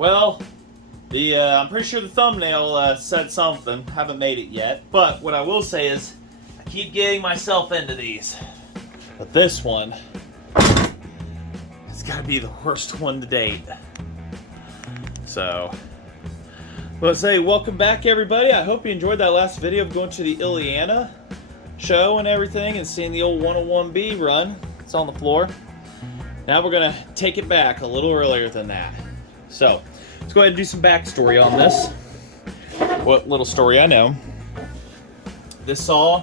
Well, I'm pretty sure the thumbnail said something. Haven't made it yet. But what I will say is, I keep getting myself into these. But this one, it's got to be the worst one to date. So, let's say welcome back, everybody. I hope you enjoyed that last video of going to the Ileana show and everything and seeing the old 101B run. It's on the floor. Now we're going to take it back a little earlier than that. So, let's go ahead and do some backstory on this. What little story I know. This saw,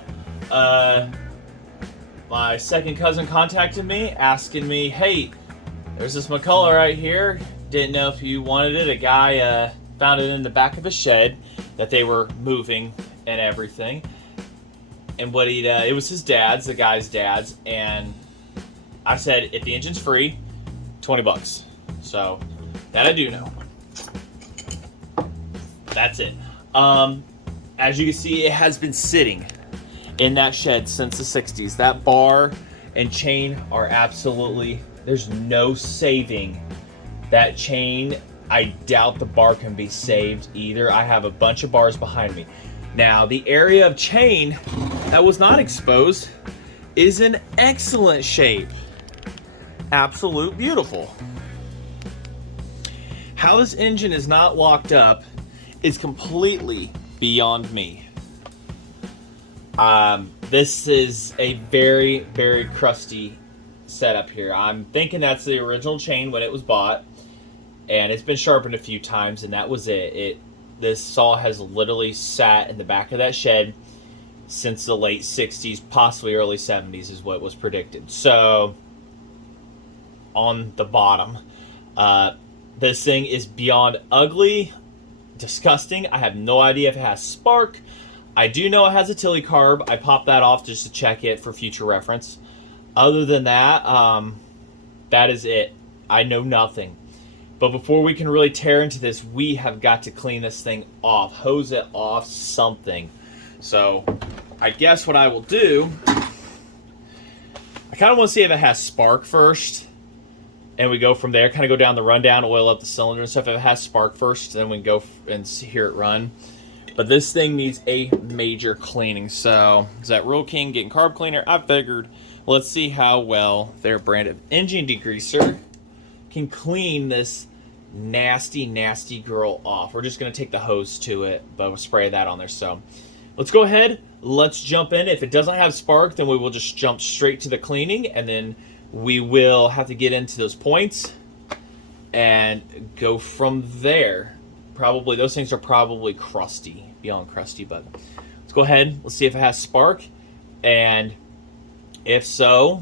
my second cousin contacted me asking me, hey, there's this McCulloch right here. Didn't know if you wanted it. A guy found it in the back of his shed that they were moving and everything. And what it was his dad's, the guy's dad's, and I said, if the engine's free, 20 bucks. So, that I do know. That's it. As you can see, it has been sitting in that shed since the 60s. That bar and chain are absolutely, there's no saving that chain. I doubt the bar can be saved either. I have a bunch of bars behind me. Now, the area of chain that was not exposed is in excellent shape. Absolute beautiful. How this engine is not locked up is completely beyond me. This is a very, very crusty setup here. I'm thinking that's the original chain when it was bought, and it's been sharpened a few times, and that was it. This saw has literally sat in the back of that shed since the late 60s, possibly early 70s is what was predicted. So, on the bottom, this thing is beyond ugly, disgusting. I have no idea if it has spark. I do know it has a Tilly carb. I popped that off just to check it for future reference. Other than that, that is it. I know nothing. But before we can really tear into this, we have got to clean this thing off, hose it off, something. So, I guess what I will do, I kind of want to see if it has spark first. And we go from there, kind of go down the rundown, oil up the cylinder and stuff. If it has spark first, then we can go and hear it run. But this thing needs a major cleaning. So, is that Real King getting carb cleaner? I figured, let's see how well their brand of engine degreaser can clean this nasty, nasty girl off. We're just going to take the hose to it, but we'll spray that on there. So, let's go ahead. Let's jump in. If it doesn't have spark, then we will just jump straight to the cleaning, and then we will have to get into those points and go from there. Probably, those things are probably crusty, beyond crusty, but let's go ahead. Let's see if it has spark, and if so,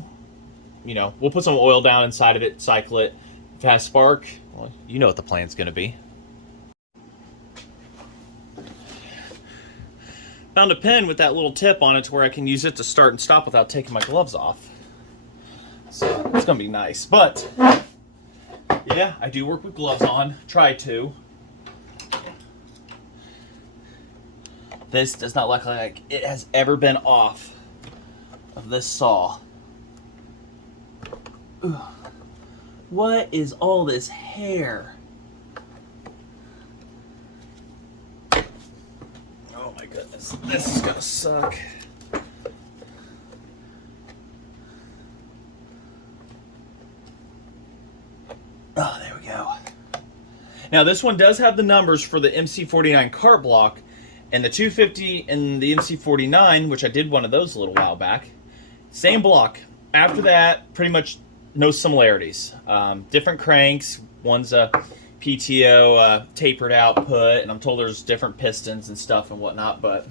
we'll put some oil down inside of it, cycle it. If it has spark, well, you know what the plan's going to be. Found a pen with that little tip on it to where I can use it to start and stop without taking my gloves off. So, it's going to be nice. But, yeah, I do work with gloves on. Try to. This does not look like it has ever been off of this saw. Ugh. What is all this hair? Oh my goodness. This is going to suck. Oh, there we go. Now, this one does have the numbers for the MC49 cart block, and the 250 and the MC49, which I did one of those a little while back. Same block. After that, pretty much no similarities. Different cranks. One's a PTO tapered output, and I'm told there's different pistons and stuff and whatnot, but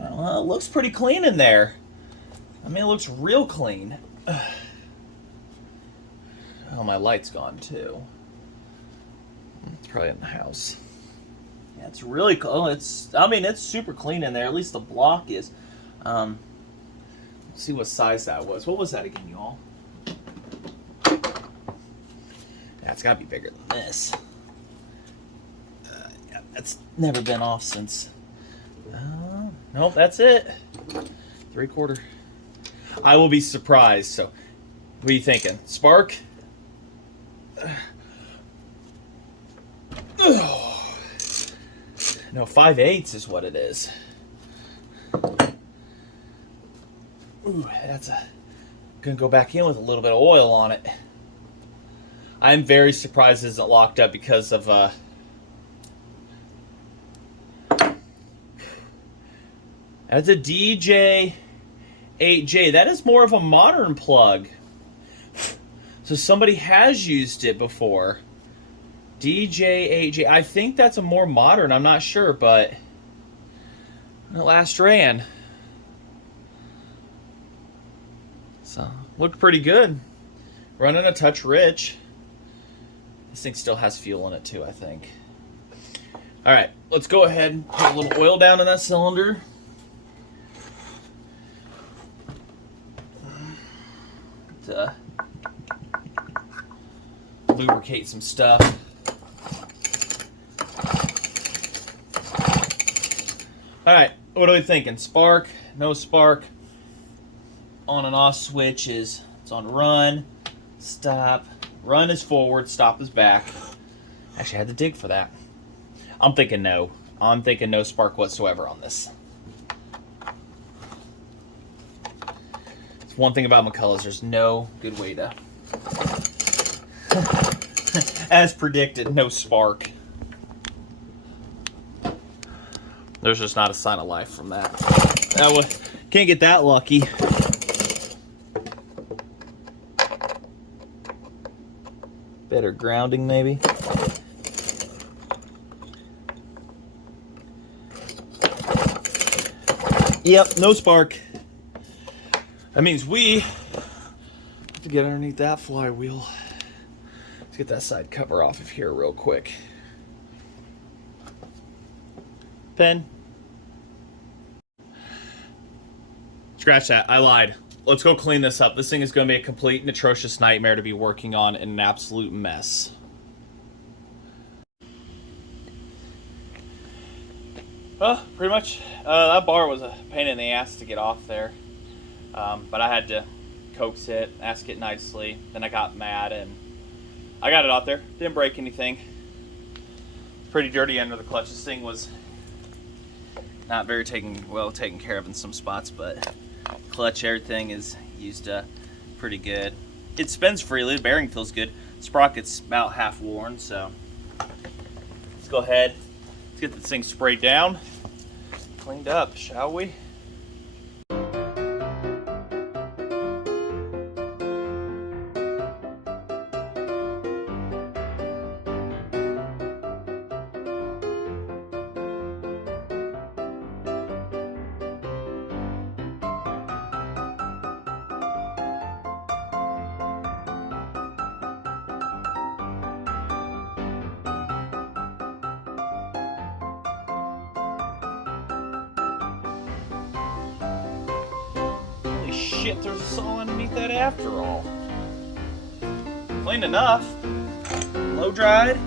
well, it looks pretty clean in there. I mean, it looks real clean. Oh, my light's gone too. It's probably in the house. Yeah, it's really cool. It's super clean in there. At least the block is. Let's see what size that was. What was that again, y'all? Yeah, it's got to be bigger than this. Yeah, that's never been off since. Nope, that's it. 3/4. I will be surprised. So, what are you thinking? Spark? No, 5/8 is what it is. Ooh, that's gonna go back in with a little bit of oil on it. I'm very surprised it isn't locked up because of that's a DJ 8J. That is more of a modern plug. So somebody has used it before. DJ 8J. I think that's a more modern. I'm not sure, but it last ran. So looked pretty good. Running a touch rich. This thing still has fuel in it too, I think. All right, let's go ahead and put a little oil down in that cylinder. To lubricate some stuff. All right, what are we thinking? Spark, no spark. On and off switch is it's on run, stop. Run is forward, stop is back. Actually, I had to dig for that. I'm thinking no. I'm thinking no spark whatsoever on this. It's one thing about McCulloch's, there's no good way to... As predicted, no spark. There's just not a sign of life from that. Can't get that lucky. Better grounding, maybe. Yep, no spark. That means we have to get underneath that flywheel. Let's get that side cover off of here real quick. Pen. Scratch that. I lied. Let's go clean this up. This thing is going to be a complete and atrocious nightmare to be working on and an absolute mess. Well, pretty much, that bar was a pain in the ass to get off there. But I had to coax it, ask it nicely. Then I got mad and I got it out there. Didn't break anything. Pretty dirty under the clutch. This thing was not very taken care of in some spots, but clutch, everything is used pretty good. It spins freely, the bearing feels good. Sprocket's about half worn, so let's go ahead, let's get this thing sprayed down, cleaned up, shall we? Shit, there's a saw underneath that after all. Clean enough. Blow dried.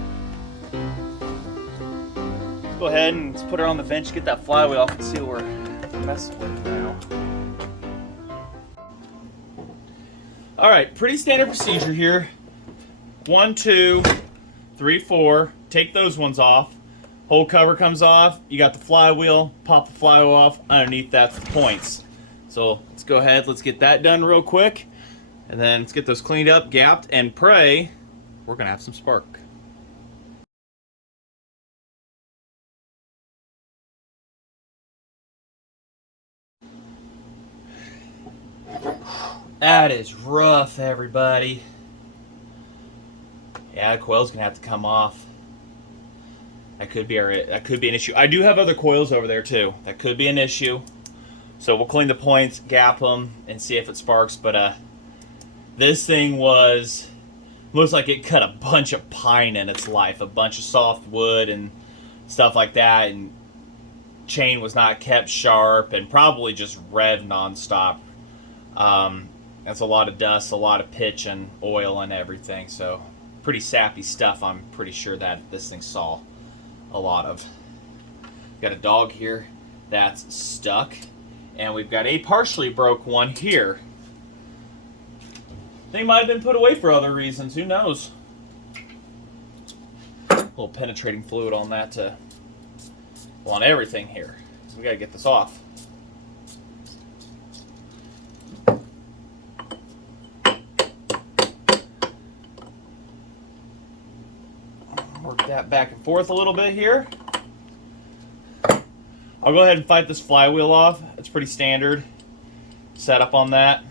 Let's go ahead and put her on the bench, get that flywheel off and see what we're messing with now. Alright, pretty standard procedure here. 1, 2, 3, 4. Take those ones off. Whole cover comes off. You got the flywheel. Pop the flywheel off. Underneath that's the points. So let's go ahead, let's get that done real quick. And then let's get those cleaned up, gapped, and pray we're gonna have some spark. That is rough, everybody. Yeah, the coil's gonna have to come off. That could be an issue. I do have other coils over there too. That could be an issue. So we'll clean the points, gap them, and see if it sparks. But this thing looks like it cut a bunch of pine in its life, a bunch of soft wood and stuff like that, and chain was not kept sharp and probably just revved nonstop. That's a lot of dust, a lot of pitch and oil and everything. So pretty sappy stuff. I'm pretty sure that this thing saw a lot of. Got a dog here that's stuck. And we've got a partially broke one here. Thing might have been put away for other reasons. Who knows? A little penetrating fluid on that on everything here. We gotta get this off. Work that back and forth a little bit here. I'll go ahead and fight this flywheel off. It's pretty standard setup on that.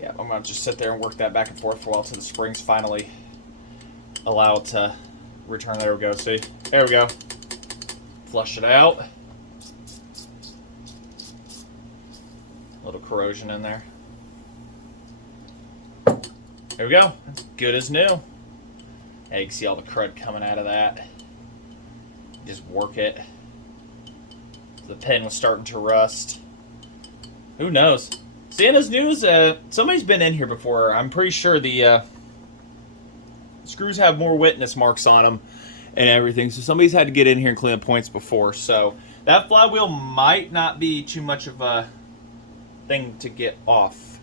Yeah, I'm going to just sit there and work that back and forth for a while until the springs finally allow it to return. There we go. See? There we go. Flush it out. A little corrosion in there. There we go. It's good as new. And you can see all the crud coming out of that. Just work it. The pen was starting to rust. Who knows? Seeing this news, somebody's been in here before. I'm pretty sure the screws have more witness marks on them and everything. So somebody's had to get in here and clean the points before. So that flywheel might not be too much of a thing to get off.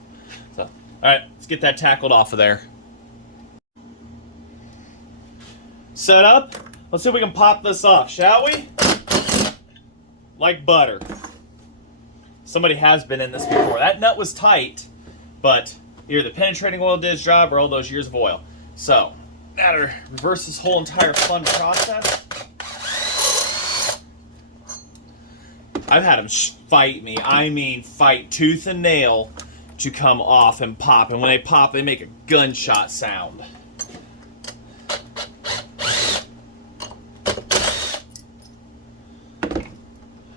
So, all right, let's get that tackled off of there. Set up. Let's see if we can pop this off, shall we? Like butter. Somebody has been in this before. That nut was tight, but either the penetrating oil did its job or all those years of oil. So, now to reverse this whole entire fun process. I've had them fight me. I mean, fight tooth and nail to come off and pop. And when they pop, they make a gunshot sound.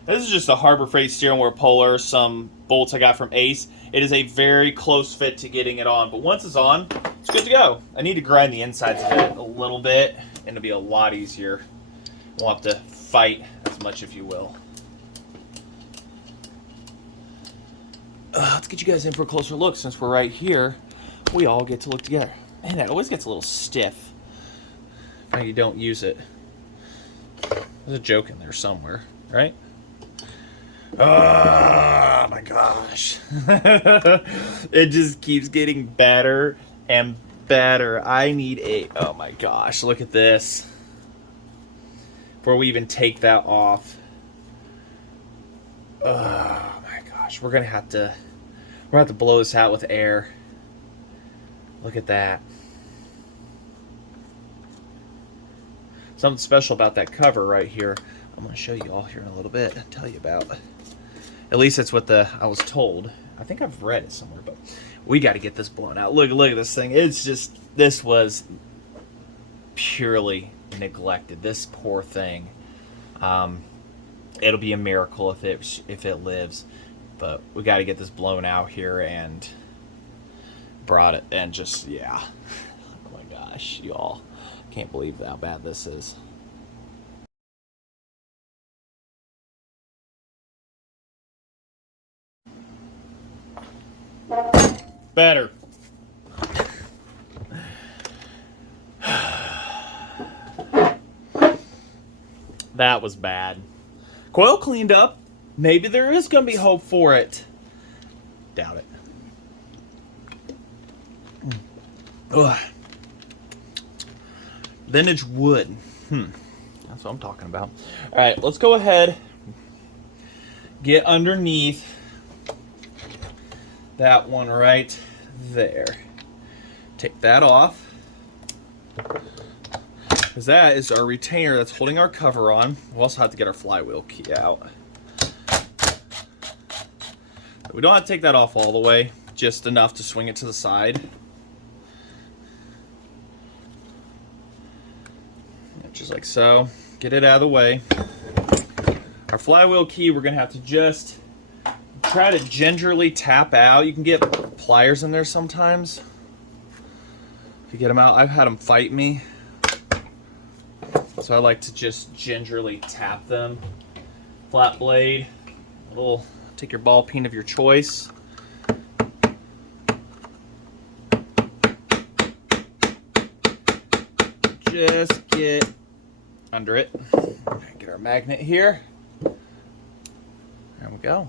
This is just a Harbor Freight steering wheel puller, some bolts I got from Ace. It is a very close fit to getting it on, but once it's on, it's good to go. I need to grind the insides of it a little bit, and it'll be a lot easier. Won't have to fight as much, if you will. Let's get you guys in for a closer look. Since we're right here, we all get to look together. Man, it always gets a little stiff when you don't use it. There's a joke in there somewhere, right? Oh my gosh. It just keeps getting better and better. I need a... Oh my gosh, look at this. Before we even take that off. Oh my gosh, we're gonna have to blow this out with air. Look at that. Something special about that cover right here. I'm going to show you all here in a little bit and tell you about. At least that's what I was told. I think I've read it somewhere, but we got to get this blown out. Look at this thing. It's just, this was purely neglected. This poor thing. It'll be a miracle if it lives, but we got to get this blown out here and brought it and just, yeah. Oh my gosh, y'all. Can't believe how bad this is. Better. That was bad. Coil cleaned up. Maybe there is going to be hope for it. Doubt it. Ugh. Vintage wood. That's what I'm talking about. All right, let's go ahead. Get underneath that one right there. Take that off. Because that is our retainer that's holding our cover on. We'll also have to get our flywheel key out. We don't have to take that off all the way, just enough to swing it to the side. Just like so. Get it out of the way. Our flywheel key, we're going to have to just try to gingerly tap out. You can get pliers in there sometimes. If you get them out, I've had them fight me. So I like to just gingerly tap them. Flat blade. Take your ball peen of your choice. Just get under it. Get our magnet here. There we go.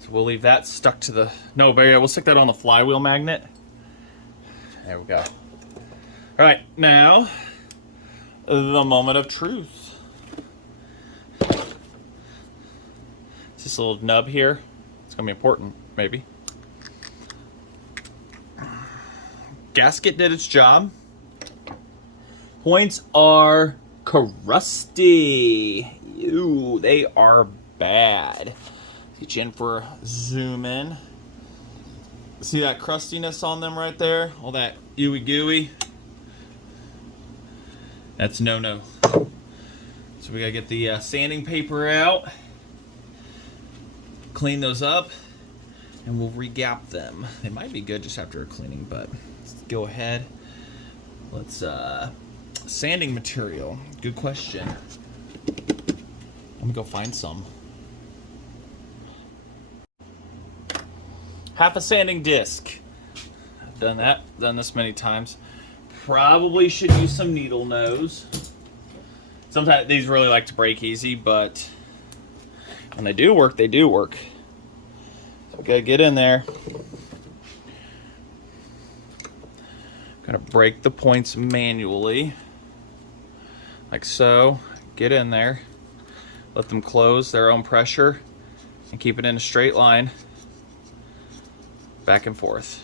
So we'll leave that stuck to the, no, but yeah, we'll stick that on the flywheel magnet. There we go. All right, now, the moment of truth. It's this little nub here. It's gonna be important, maybe. Gasket did its job. Points are crusty. Ew, they are bad. Get you in for a zoom in. See that crustiness on them right there? All that ooey gooey. That's no-no. So we gotta get the sanding paper out, clean those up, and we'll re-gap them. They might be good just after a cleaning, but let's go ahead. Let's sanding material. Good question. Let me go find some. Half a sanding disc. I've done this many times. Probably should use some needle nose. Sometimes these really like to break easy, but when they do work, they do work. So we gotta get in there. Gonna break the points manually, like so. Get in there, let them close their own pressure, and keep it in a straight line, back and forth.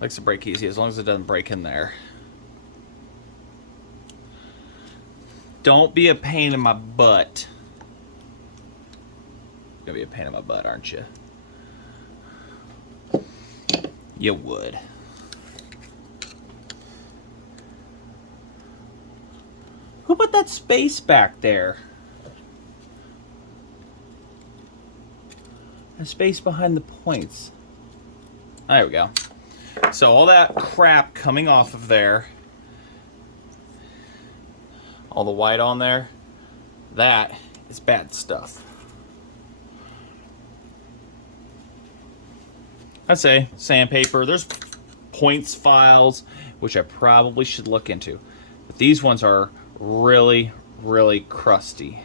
Likes to break easy as long as it doesn't break in there. Don't be a pain in my butt. You're gonna be a pain in my butt, aren't you? You would. Who put that space back there? A space behind the points. There we go. So all that crap coming off of there, all the white on there, that is bad stuff. I'd say sandpaper. There's points files, which I probably should look into. But these ones are really, really crusty.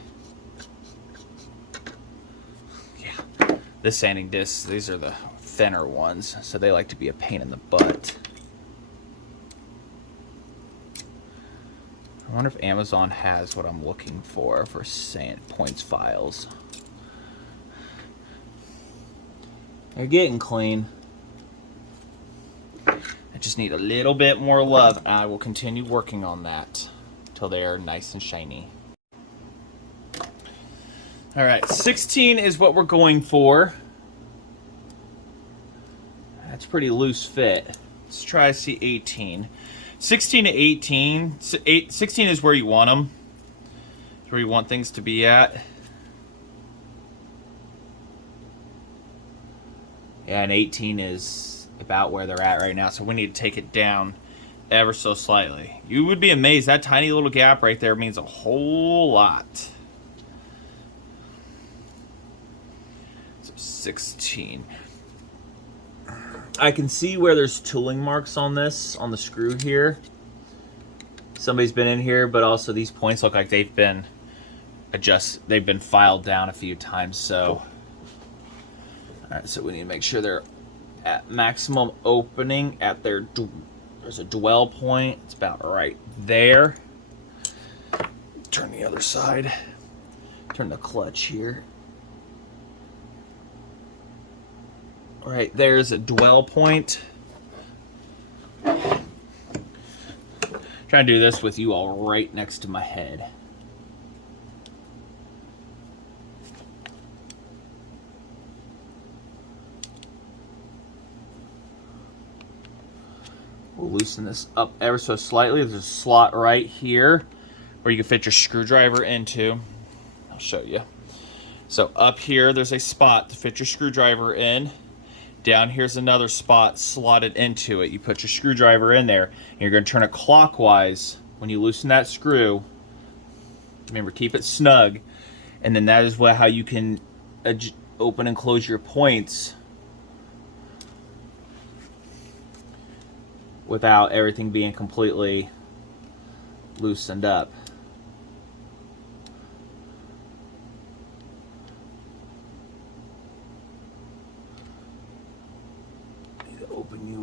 Yeah. This sanding discs, these are the thinner ones, so they like to be a pain in the butt. I wonder if Amazon has what I'm looking for sand points files. They're getting clean. I just need a little bit more love, and I will continue working on that till they are nice and shiny. All right, 16 is what we're going for. That's pretty loose fit. Let's try to see 18. 16 to 18. 16 is where you want them. It's where you want things to be at. Yeah, and 18 is about where they're at right now, so we need to take it down ever so slightly. You would be amazed. That tiny little gap right there means a whole lot. So 16. I can see where there's tooling marks on this, on the screw here. Somebody's been in here, but also these points look like they've been they've been filed down a few times, so. All right, so we need to make sure they're at maximum opening at their, there's a dwell point. It's about right there. Turn the other side. Turn the clutch here. All right, there's a dwell point. Trying to do this with you all right next to my head. We'll loosen this up ever so slightly. There's a slot right here where you can fit your screwdriver into. I'll show you. So up here, there's a spot to fit your screwdriver in. Down here's another spot slotted into it. You put your screwdriver in there, and you're going to turn it clockwise when you loosen that screw. Remember, keep it snug, and then that is how you can open and close your points without everything being completely loosened up.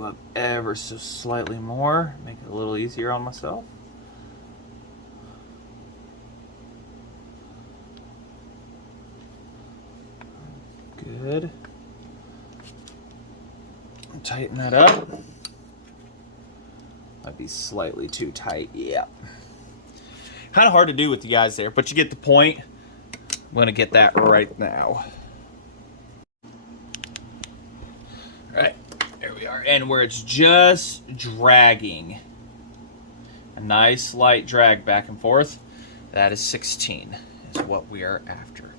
up ever so slightly more, make it a little easier on myself. Good. Tighten that up. Might be slightly too tight. Yeah. Kind of hard to do with you guys there, but you get the point. I'm going to get that right now. All right. There we are. And where it's just dragging. A nice light drag back and forth. That is 16 is what we are after.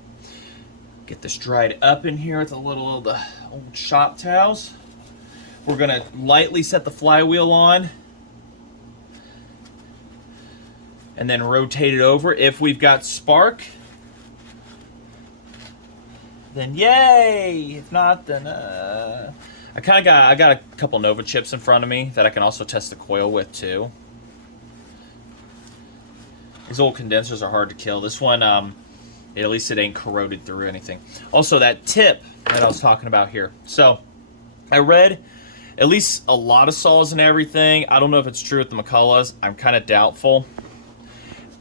Get this dried up in here with a little of the old shop towels. We're going to lightly set the flywheel on and then rotate it over. If we've got spark, then yay! If not, then I got a couple Nova chips in front of me that I can also test the coil with too. These old condensers are hard to kill. This one, at least it ain't corroded through anything. Also, that tip that I was talking about here. So, I read at least a lot of saws and everything. I don't know if it's true with the McCullochs. I'm kind of doubtful.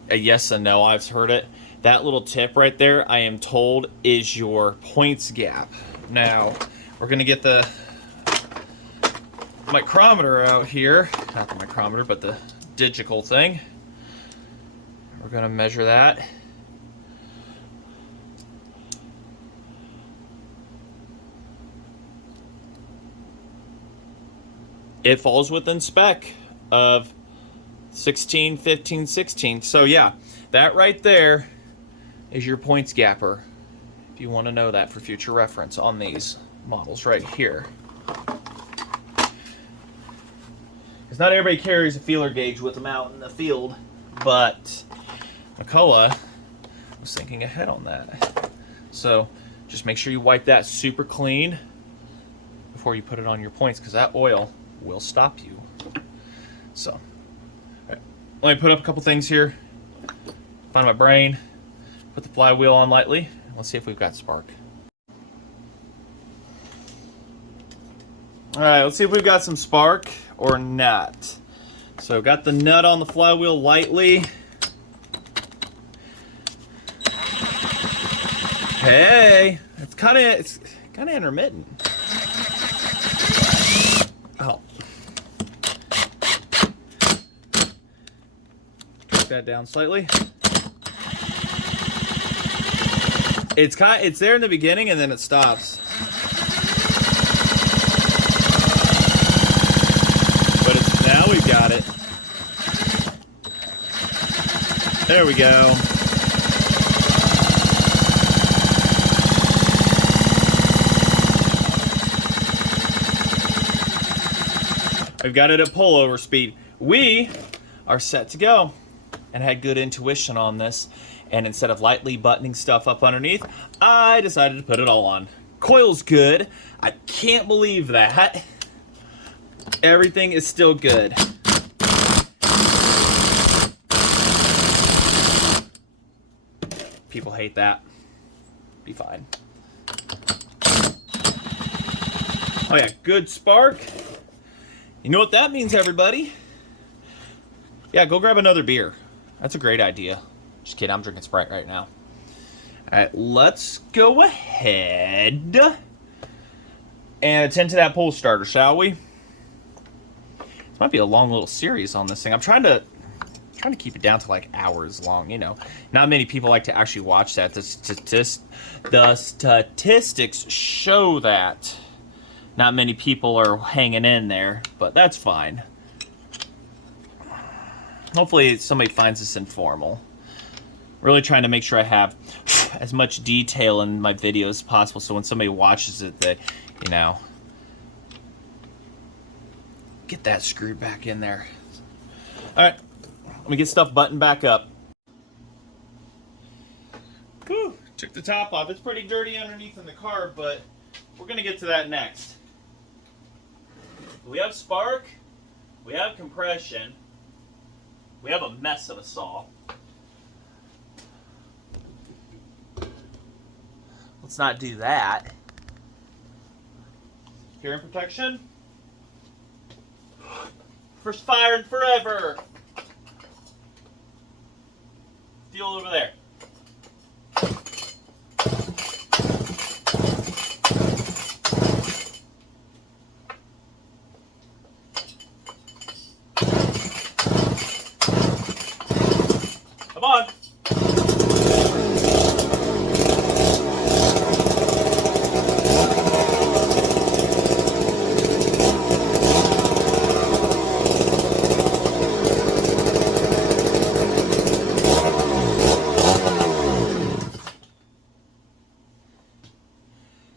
A yes and no, I've heard it. That little tip right there, I am told, is your points gap. Now, we're going to get the micrometer out here. Not the micrometer, but the digital thing. We're going to measure that. It falls within spec of 16, 15, 16. So yeah, that right there is your points gapper. If you want to know that for future reference on these models right here. Because not everybody carries a feeler gauge with them out in the field, but McCulloch was thinking ahead on that. So just make sure you wipe that super clean before you put it on your points, because that oil will stop you. So, all right. Let me put up a couple things here. Find my brain. Put the flywheel on lightly. Let's see if we've got spark. All right, let's see if we've got some spark or not. So, got the nut on the flywheel lightly. Hey, it's kind of intermittent. Oh. Drag that down slightly. It's there in the beginning and then it stops. But now we've got it. There we go. I've got it at pullover speed. We are set to go and had good intuition on this. And instead of lightly buttoning stuff up underneath, I decided to put it all on. Coil's good. I can't believe that. Everything is still good. People hate that. Be fine. Oh yeah, good spark. You know what that means, everybody? Yeah, go grab another beer. That's a great idea. Just kidding, I'm drinking Sprite right now. Alright, let's go ahead and attend to that pull starter, shall we? This might be a long little series on this thing. I'm trying to keep it down to like hours long, you know. Not many people like to actually watch that. The statistics show that. Not many people are hanging in there, but that's fine. Hopefully somebody finds this informal. Really trying to make sure I have as much detail in my videos as possible, so when somebody watches it, they, you know, get that screwed back in there. Alright, let me get stuff buttoned back up. Whew, took the top off. It's pretty dirty underneath in the car, but we're going to get to that next. We have spark, we have compression, we have a mess of a saw. Let's not do that. Hearing protection. First fire in forever. Fuel over there. Come on.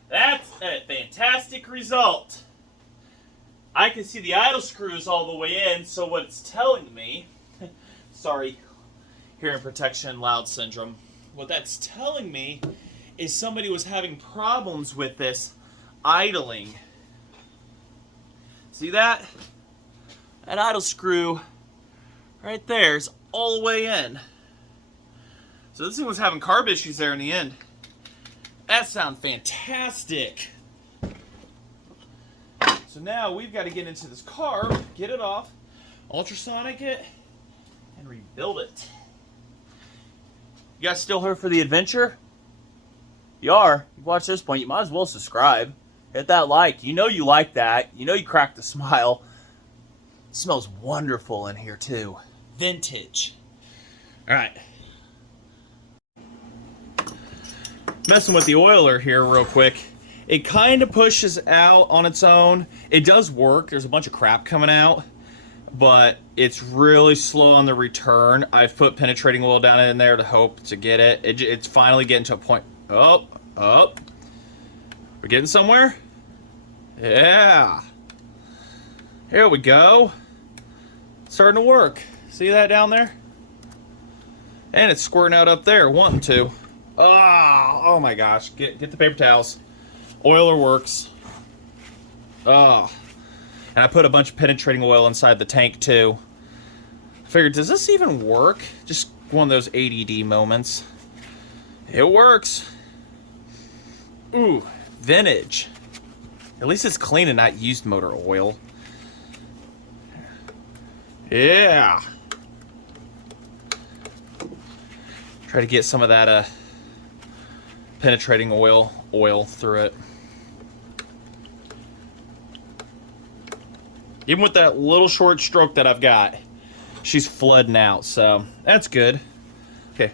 That's a fantastic result. I can see the idle screws all the way in, so what it's telling me, sorry, hearing protection loud syndrome, what that's telling me is somebody was having problems with this idling. See that? That idle screw right there is all the way in. So this thing was having carb issues there in the end. That sounds fantastic. So now we've got to get into this carb, get it off, ultrasonic it, and rebuild it. You guys still here for the adventure? You are. You watch this point, you might as well subscribe. Hit that like. You know you like that. You know you cracked a smile. It smells wonderful in here too. Vintage. Alright. Messing with the oiler here real quick. It kind of pushes out on its own. It does work. There's a bunch of crap coming out, but it's really slow on the return. I've put penetrating oil down in there to hope to get it. It's finally getting to a point. Oh. We're getting somewhere? Yeah. Here we go. Starting to work. See that down there? And it's squirting out up there, wanting to. Oh my gosh. Get the paper towels. Oiler works. And I put a bunch of penetrating oil inside the tank too. I figured, does this even work? Just one of those ADD moments. It works. Ooh, vintage. At least it's clean and not used motor oil. Yeah. Try to get some of that penetrating oil through it. Even with that little short stroke that I've got, she's flooding out, so that's good. Okay,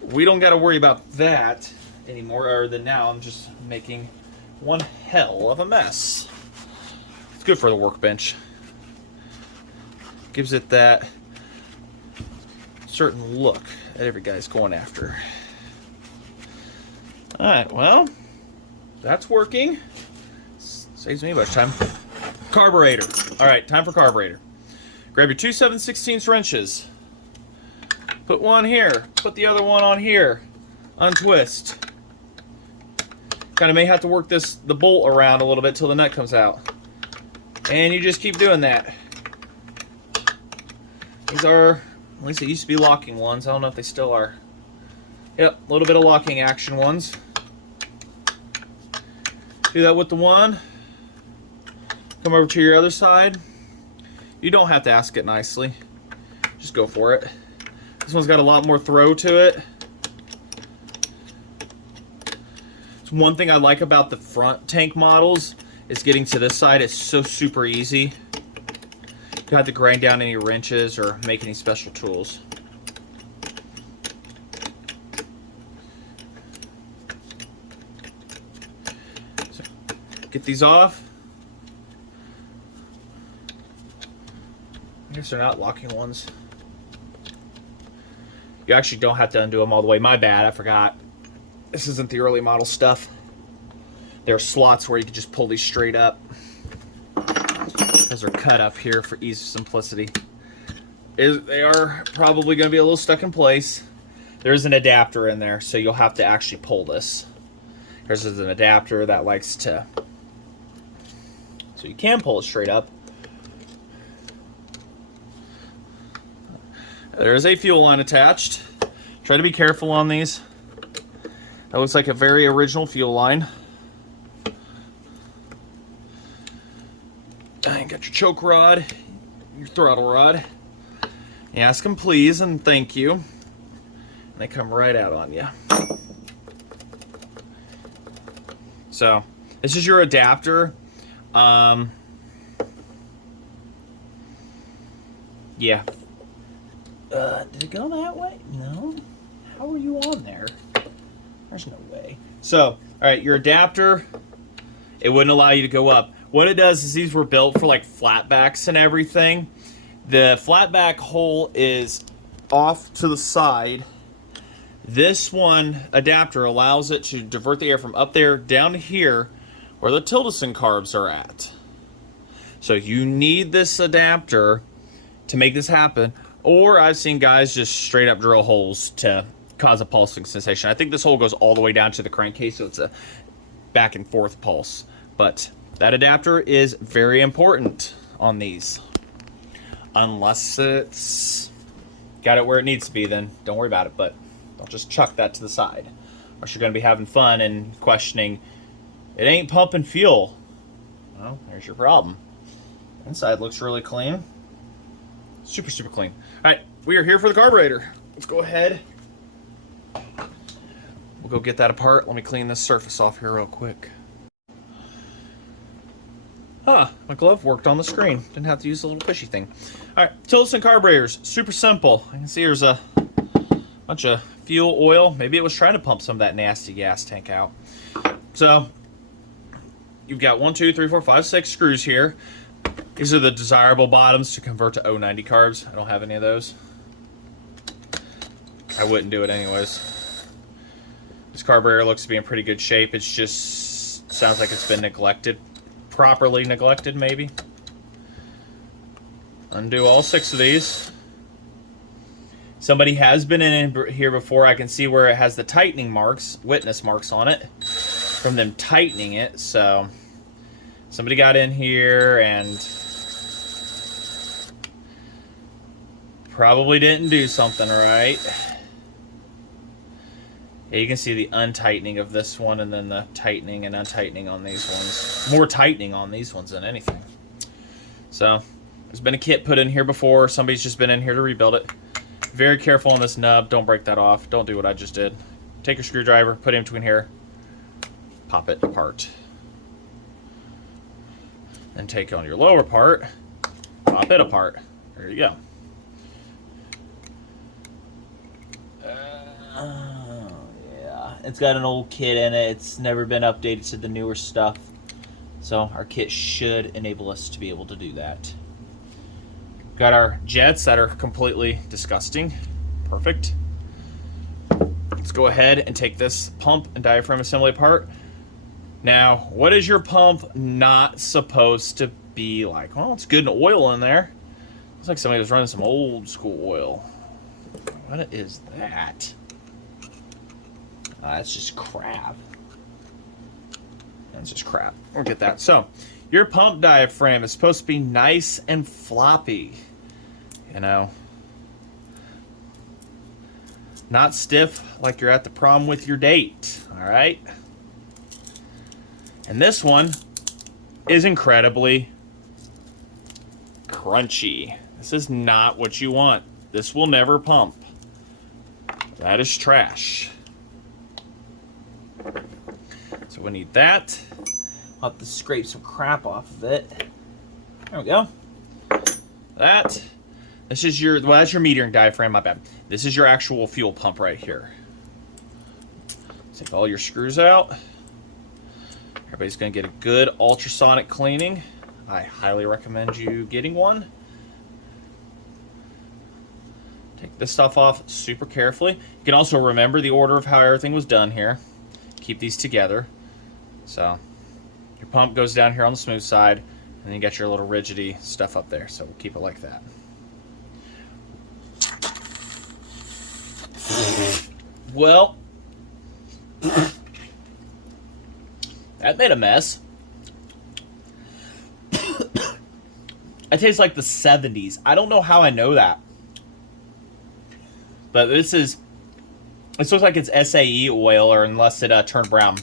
we don't got to worry about that anymore, other than now I'm just making one hell of a mess. It's good for the workbench. Gives it that certain look that every guy's going after. Alright, well, that's working. Saves me a bunch of time. Carburetor. Alright, time for carburetor. Grab your two 7/16 wrenches. Put one here. Put the other one on here. Untwist. Kind of may have to work the bolt around a little bit till the nut comes out. And you just keep doing that. These are, at least it used to be locking ones. I don't know if they still are. Yep, a little bit of locking action ones. Do that with the one. Come over to your other side. You don't have to ask it nicely. Just go for it. This one's got a lot more throw to it. It's one thing I like about the front tank models is getting to this side is so super easy. You don't have to grind down any wrenches or make any special tools. So, get these off. I guess they're not locking ones. You actually don't have to undo them all the way. My bad, I forgot. This isn't the early model stuff. There are slots where you can just pull these straight up. Those are cut up here for ease of simplicity. They are probably going to be a little stuck in place. There is an adapter in there, so you'll have to actually pull this. There's an adapter that likes to... So you can pull it straight up. There is a fuel line attached. Try to be careful on these. That looks like a very original fuel line. And got your choke rod. your throttle rod. You ask them please and thank you, and they come right out on you. So this is your adapter. Yeah. Did it go that way? No. How are you on there? There's no way. So, all right, your adapter, it wouldn't allow you to go up. What it does is these were built for like flatbacks and everything. The flatback hole is off to the side. This one adapter allows it to divert the air from up there down to here where the Tildeson carbs are at. So you need this adapter to make this happen. Or I've seen guys just straight up drill holes to cause a pulsing sensation. I think this hole goes all the way down to the crankcase, so it's a back and forth pulse. But that adapter is very important on these. Unless it's got it where it needs to be, then don't worry about it. But don't just chuck that to the side, or you're going to be having fun and questioning, it ain't pumping fuel. Well, there's your problem. Inside looks really clean. Super, super clean. All right, we are here for the carburetor. Let's go ahead. We'll go get that apart. Let me clean this surface off here real quick. My glove worked on the screen. Didn't have to use the little fishy thing. All right, Tildeson carburetors, super simple. I can see there's a bunch of fuel oil. Maybe it was trying to pump some of that nasty gas tank out. So you've got 1, 2, 3, 4, 5, 6 screws here. These are the desirable bottoms to convert to 090 carbs. I don't have any of those. I wouldn't do it anyways. This carburetor looks to be in pretty good shape. It's just sounds like it's been neglected. Properly neglected, maybe. Undo all 6 of these. Somebody has been in here before. I can see where it has the tightening marks, witness marks on it from them tightening it. So somebody got in here and probably didn't do something right. Yeah, you can see the untightening of this one and then the tightening and untightening on these ones. More tightening on these ones than anything. So there's been a kit put in here before. Somebody's just been in here to rebuild it. Very careful on this nub. Don't break that off. Don't do what I just did. Take your screwdriver, put it in between here, pop it apart. Then take on your lower part, pop it apart. There you go. It's got an old kit in it. It's never been updated to the newer stuff. So our kit should enable us to be able to do that. Got our jets that are completely disgusting. Perfect. Let's go ahead and take this pump and diaphragm assembly apart. Now, what is your pump not supposed to be like? Well, it's good and oil in there. Looks like somebody was running some old school oil. What is that? That's just crap. That's just crap. We'll get that. So, your pump diaphragm is supposed to be nice and floppy. You know, not stiff like you're at the prom with your date. All right. And this one is incredibly crunchy. This is not what you want. This will never pump. That is trash. So we need that. I'll have to scrape some crap off of it. There we go. That. This is your, well, that's your metering diaphragm, my bad. This is your actual fuel pump right here. Take all your screws out. Everybody's going to get a good ultrasonic cleaning. I highly recommend you getting one. Take this stuff off super carefully. You can also remember the order of how everything was done here. Keep these together. So your pump goes down here on the smooth side, and then you got your little rigidity stuff up there. So we'll keep it like that. Well, that made a mess. It tastes like the 70s. I don't know how I know that. But this looks like it's SAE oil, or unless it turned brown.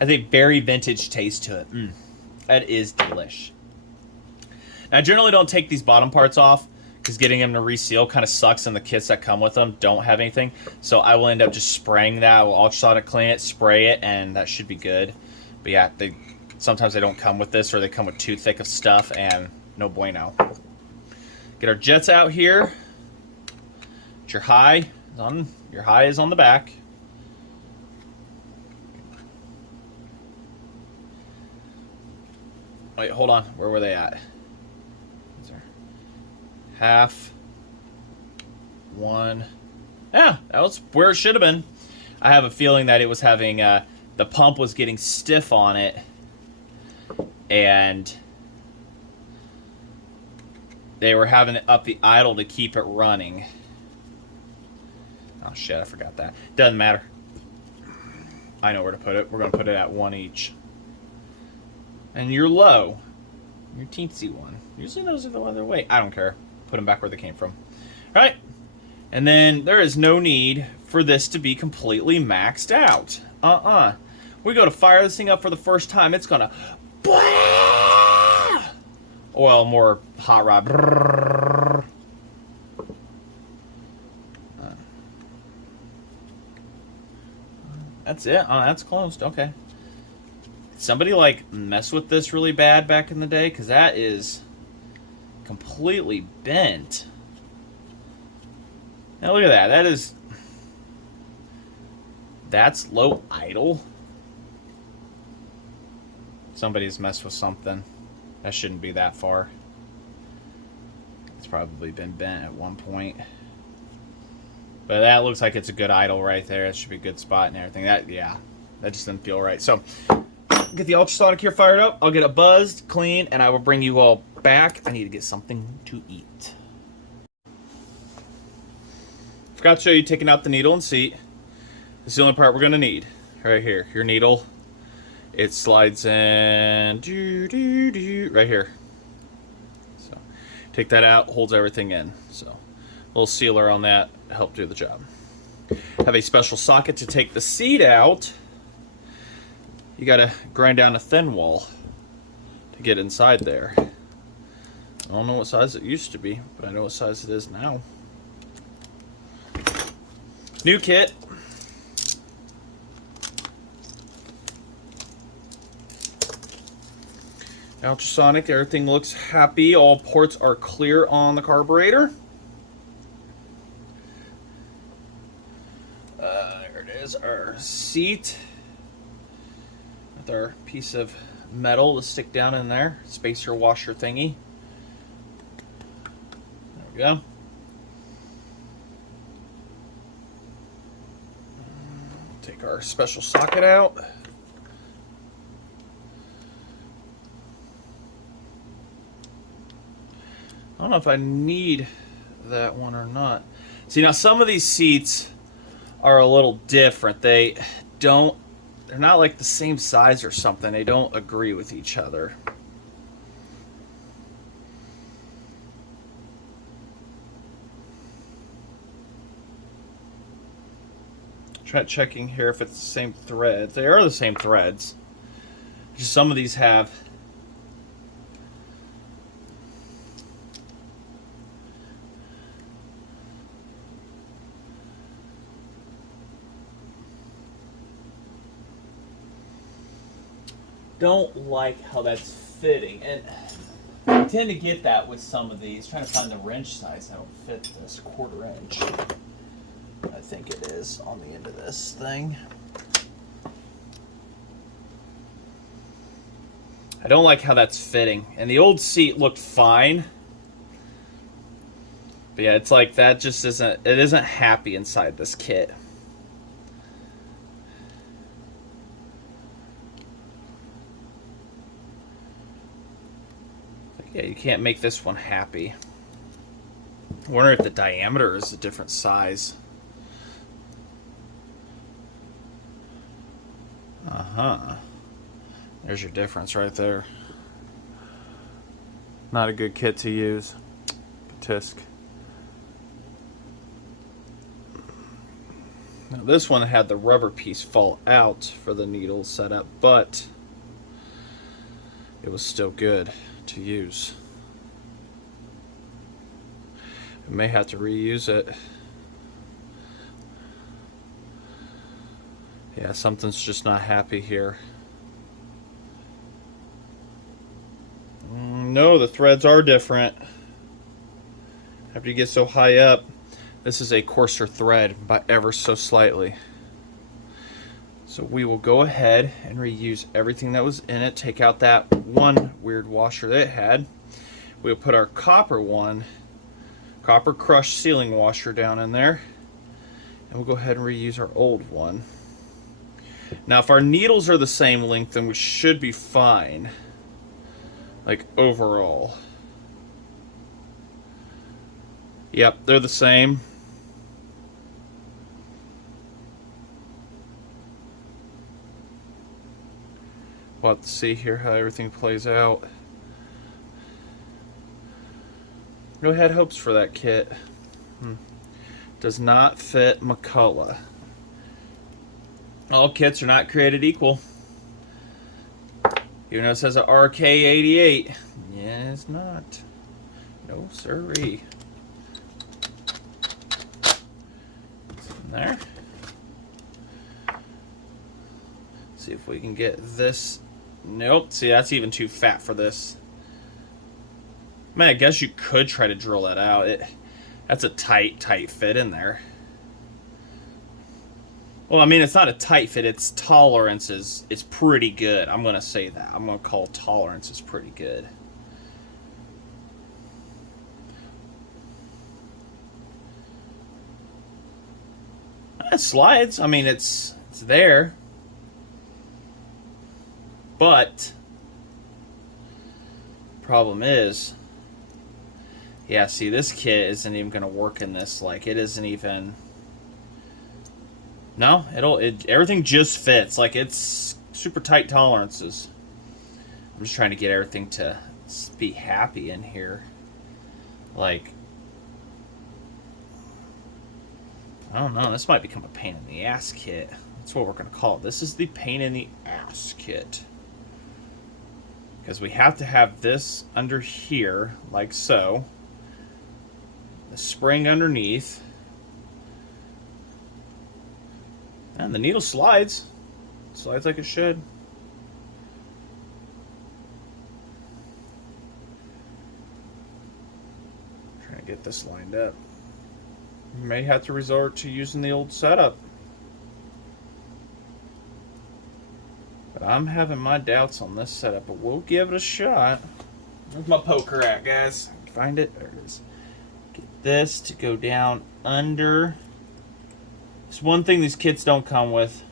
Has a very vintage taste to it. That is delish. I generally don't take these bottom parts off because getting them to reseal kind of sucks, and the kits that come with them don't have anything. So I will end up just spraying that. We'll ultrasonic clean it, spray it, and that should be good. But yeah, sometimes they don't come with this, or they come with too thick of stuff, and no bueno. Get our jets out here. Your high is on the back. Wait, hold on. Where were they at? Half. One. Yeah, that was where it should have been. I have a feeling that it was having the pump was getting stiff on it, and they were having it up the idle to keep it running. Oh shit, I forgot that. Doesn't matter. I know where to put it. We're going to put it at 1 each. And your low. Your teensy one. Usually those are the other way. I don't care. Put them back where they came from. Alright. And then there is no need for this to be completely maxed out. We go to fire this thing up for the first time. It's going to... Oil, more hot rod. That's it? Oh, that's closed. Okay. Somebody, like, mess with this really bad back in the day? Because that is completely bent. Now, look at that. That's low idle. Somebody's messed with something. That shouldn't be that far. It's probably been bent at one point. But that looks like it's a good idle right there. It should be a good spot and everything. That just didn't feel right. So, get the ultrasonic here fired up. I'll get it buzzed, clean, and I will bring you all back. I need to get something to eat. Forgot to show you taking out the needle and seat. This is the only part we're going to need. Right here. Your needle. It slides in right here. So, take that out, holds everything in. So, a little sealer on that to help do the job. Have a special socket to take the seat out. You got to grind down a thin wall to get inside there. I don't know what size it used to be, but I know what size it is now. New kit. Ultrasonic, everything looks happy. All ports are clear on the carburetor. There it is, our seat. With our piece of metal to stick down in there. Spacer washer thingy. There we go. Take our special socket out. I don't know if I need that one or not. See, now some of these seats are a little different. They're not like the same size or something. They don't agree with each other. Try checking here if it's the same threads. They are the same threads. Just some of these have don't like how that's fitting, and I tend to get that with some of these. Trying to find the wrench size that'll fit this 1/4 inch. I think it is on the end of this thing. I don't like how that's fitting, and the old seat looked fine, but yeah, it's like that just isn't happy inside this kit. Yeah, you can't make this one happy. I wonder if the diameter is a different size. There's your difference right there. Not a good kit to use. Tisk. Now this one had the rubber piece fall out for the needle setup, but it was still good to use. I may have to reuse it. Yeah, something's just not happy here. No, the threads are different. After you get so high up, this is a coarser thread by ever so slightly. So we will go ahead and reuse everything that was in it. Take out that one weird washer that it had. We'll put our copper crushed sealing washer down in there. And we'll go ahead and reuse our old one. Now if our needles are the same length, then we should be fine. Like overall. Yep, they're the same. We'll have to see here how everything plays out. No had hopes for that kit. Does not fit McCulloch. All kits are not created equal. Even though it says a RK88. Yeah, it's not. No siree. There. See if we can get this. Nope. See, that's even too fat for this. Man, I guess you could try to drill that out. That's a tight fit in there. Well, I mean, it's not a tight fit. Its tolerance is pretty good. I'm going to say that. I'm going to call tolerance is pretty good. It slides. I mean, it's there. But problem is, yeah, see, this kit isn't even going to work in this. Like, it isn't even. No, everything just fits. Like, it's super tight tolerances. I'm just trying to get everything to be happy in here. Like, I don't know. This might become a pain in the ass kit. That's what we're going to call it. This is the pain in the ass kit. Because we have to have this under here, like so. The spring underneath. And the needle slides. Slides like it should. Trying to get this lined up. You may have to resort to using the old setup. But I'm having my doubts on this setup, but we'll give it a shot. Where's my poker at, guys? Find it. There it is. Get this to go down under. It's one thing these kits don't come with.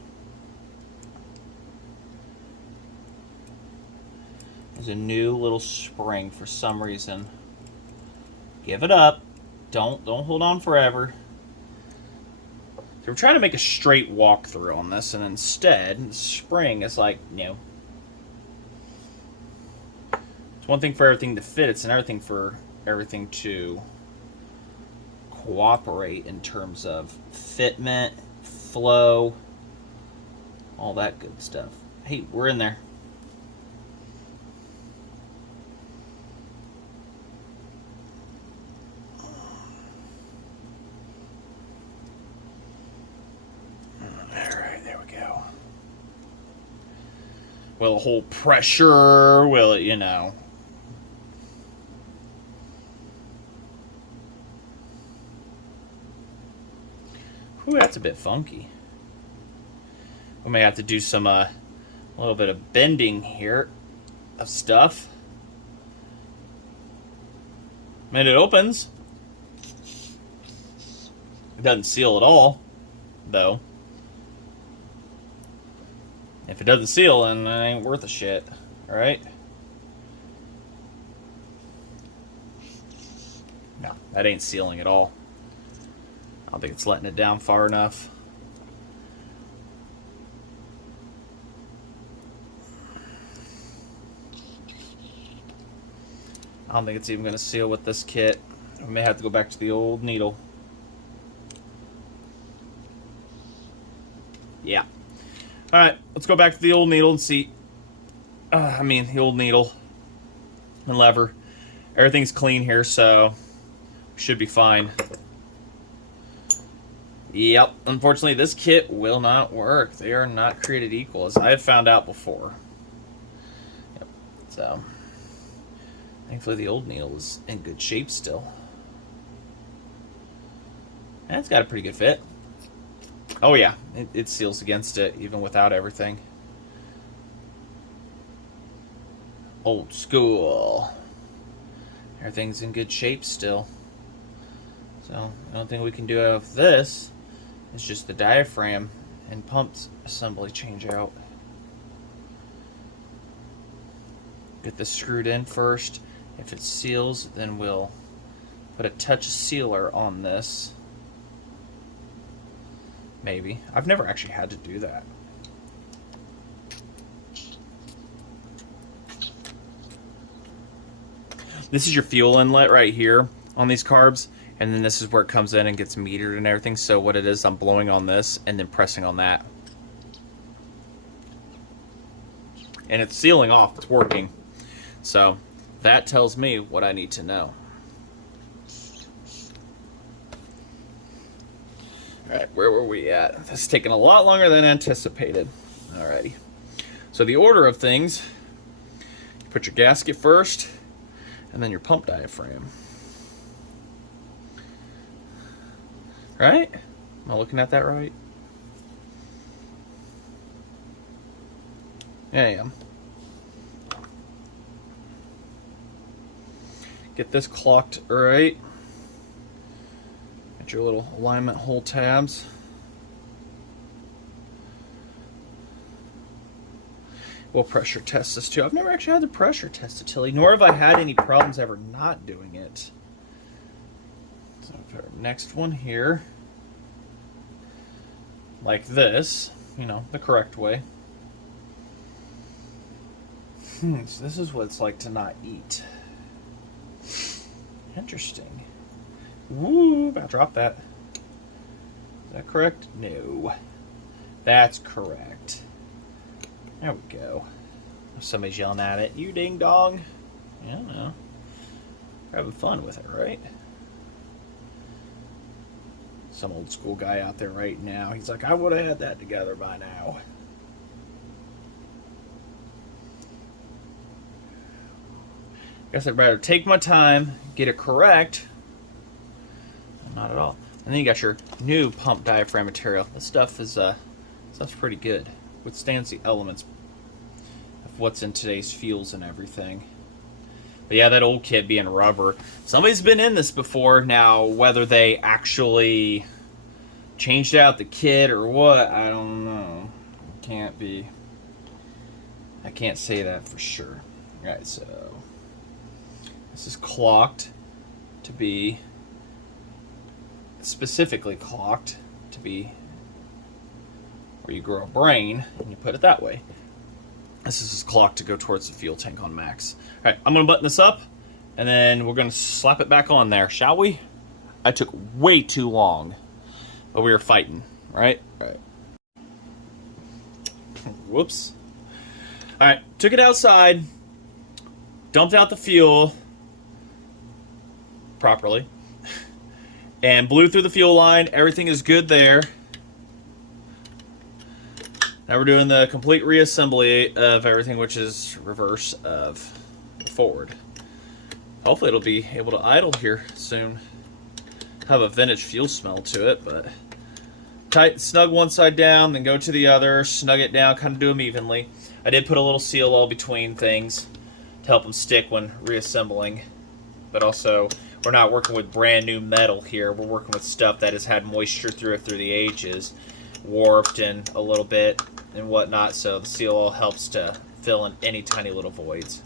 There's a new little spring for some reason. Give it up. Don't hold on forever. So we're trying to make a straight walkthrough on this, and instead, the spring is like, no. It's one thing for everything to fit. It's another thing for everything to cooperate in terms of fitment, flow, all that good stuff. Hey, we're in there. Alright, there we go. Will it hold pressure? Will it, you know? Ooh, that's a bit funky. We may have to do some a little bit of bending here of stuff. I mean, it opens. It doesn't seal at all, though. If it doesn't seal, then it ain't worth a shit. Alright? No, that ain't sealing at all. I don't think it's letting it down far enough. I don't think it's even going to seal with this kit. We may have to go back to the old needle. Yeah. Alright, let's go back to the old needle and see. The old needle and lever. Everything's clean here, so Should be fine. Yep, unfortunately this kit will not work. They are not created equal, as I have found out before. Yep. So, thankfully the old needle is in good shape still. And it's got a pretty good fit. Oh yeah, it seals against it even without everything. Old school. Everything's in good shape still. So, the only thing we can do out of this is just the diaphragm and pumps assembly change out. Get this screwed in first. If it seals, then we'll put a touch of sealer on this. Maybe. I've never actually had to do that. This is your fuel inlet right here on these carbs. And then this is where it comes in and gets metered and everything. So what it is, I'm blowing on this and then pressing on that. And it's sealing off. It's working. So that tells me what I need to know. All right, where were we at? This is taking a lot longer than anticipated. Alrighty. So the order of things, you put your gasket first and then your pump diaphragm. Right? Am I looking at that right? Yeah, I am. Get this clocked right. Get your little alignment hole tabs. We'll pressure test this too. I've never actually had to pressure test a Tilly, nor have I had any problems ever not doing it. So our next one here, like this, you know, the correct way. So this is what it's like to not eat. Interesting. Woo, about to drop that. Is that correct? No. That's correct. There we go. Somebody's yelling at it. You ding dong. I don't know. We're having fun with it, right? Some old school guy out there right now. He's like, I would have had that together by now. Guess I'd rather take my time, get it correct. Not at all. And then you got your new pump diaphragm material. This stuff is stuff's pretty good. Withstands the elements of what's in today's fuels and everything. But yeah, that old kit being rubber. Somebody's been in this before. Now, whether they actually changed out the kit or what, I don't know. I can't say that for sure. Alright, so this is clocked to be, specifically clocked to be where you grow a brain, and you put it that way. This is clocked to go towards the fuel tank on max. Alright, I'm going to button this up, and then we're going to slap it back on there, shall we? I took way too long, but we were fighting, right? Alright. Whoops. Alright, took it outside, dumped out the fuel properly, and blew through the fuel line. Everything is good there. Now we're doing the complete reassembly of everything, which is reverse of forward. Hopefully it'll be able to idle here soon. Have a vintage fuel smell to it, but tight, snug one side down, then go to the other, snug it down, kind of do them evenly. I did put a little seal all between things to help them stick when reassembling, but also we're not working with brand new metal here. We're working with stuff that has had moisture through it through the ages, warped and a little bit and whatnot, so the seal all helps to fill in any tiny little voids.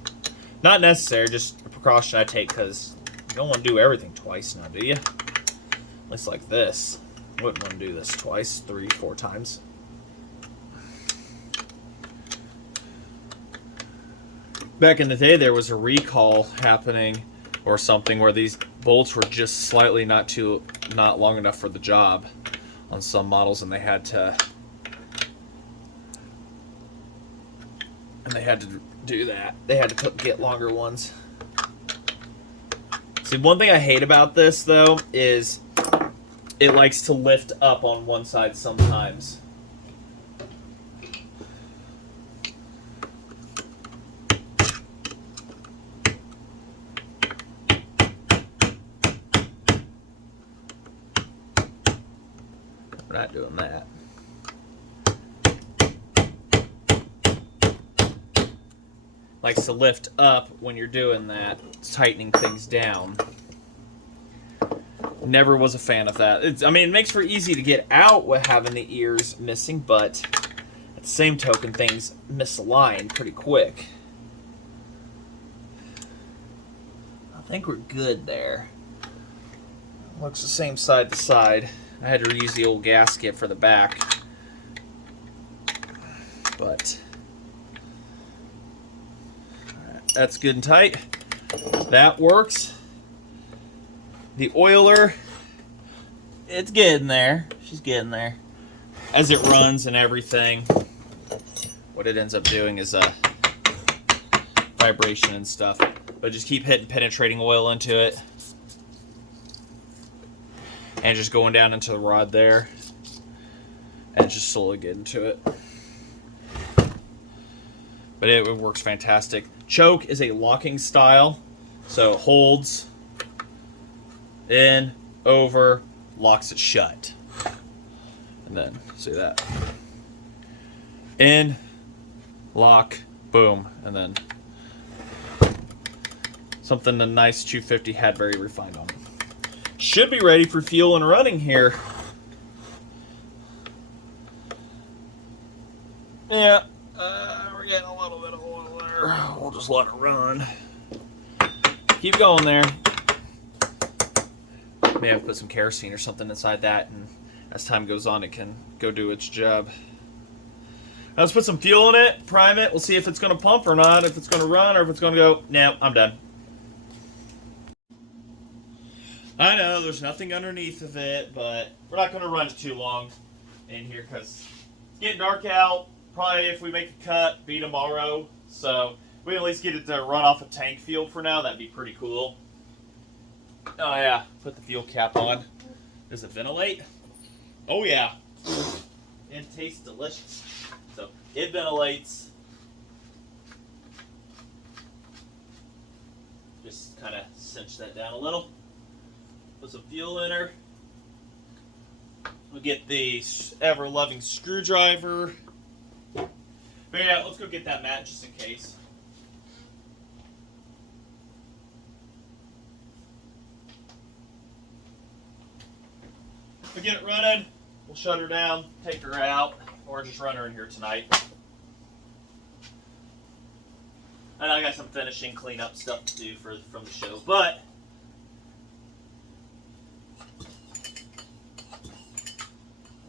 Not necessary, just a precaution I take because you don't want to do everything twice now, do you? At least like this. Wouldn't want to do this twice, 3, 4 times. Back in the day, there was a recall happening or something where these bolts were just slightly not long enough for the job on some models, and they had to do that. They had to get longer ones. See, one thing I hate about this, though, is it likes to lift up on one side sometimes. We're not doing that. Likes to lift up when you're doing that. It's tightening things down. Never was a fan of that. I mean, it makes for easy to get out with having the ears missing, but at the same token, things misalign pretty quick. I think we're good there. Looks the same side to side. I had to reuse the old gasket for the back, but that's good and tight. That works. The oiler, it's getting there. She's getting there. As it runs and everything, what it ends up doing is vibration and stuff. But just keep hitting penetrating oil into it. And just going down into the rod there. And just slowly get into it. But it works fantastic. Choke is a locking style. So it holds in, over, locks it shut. And then, see that? In, lock, boom. And then something the nice 250 had very refined on it. Should be ready for fuel and running here. Yeah, we're getting a little bit of oil there. We'll just let it run. Keep going there. May have to put some kerosene or something inside that, and as time goes on, it can go do its job. Now let's put some fuel in it, prime it. We'll see if it's going to pump or not, if it's going to run, or if it's going to go, nah, I'm done. I know there's nothing underneath of it, but we're not going to run it too long in here because it's getting dark out. Probably if we make a cut, be tomorrow. So we can at least get it to run off a tank fuel for now. That'd be pretty cool. Oh yeah, put the fuel cap on. Does it ventilate? Oh yeah. And it tastes delicious. So it ventilates. Just kind of cinch that down a little. Put some fuel in her. We'll get the ever-loving screwdriver. But yeah, let's go get that mat just in case. We get it running, we'll shut her down, take her out, or just run her in here tonight. And I got some finishing cleanup stuff to do from the show, but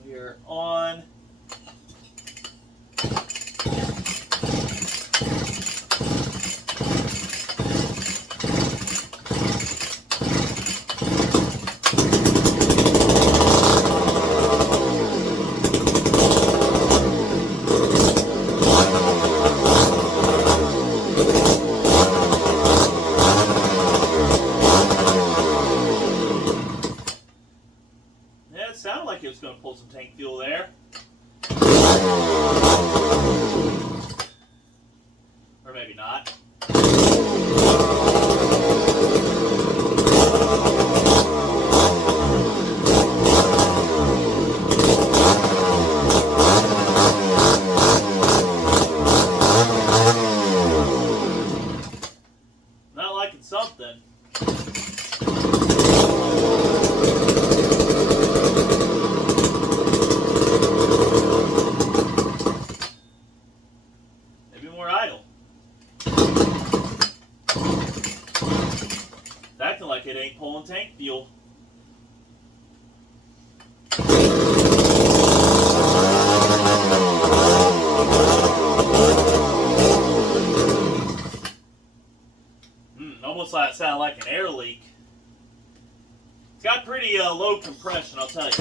we're on. Sounded like it was going to pull some tank fuel there. Or maybe not. Not liking something. Acting like it ain't pulling tank fuel. Almost like it sounded like an air leak. It's got pretty low compression, I'll tell you.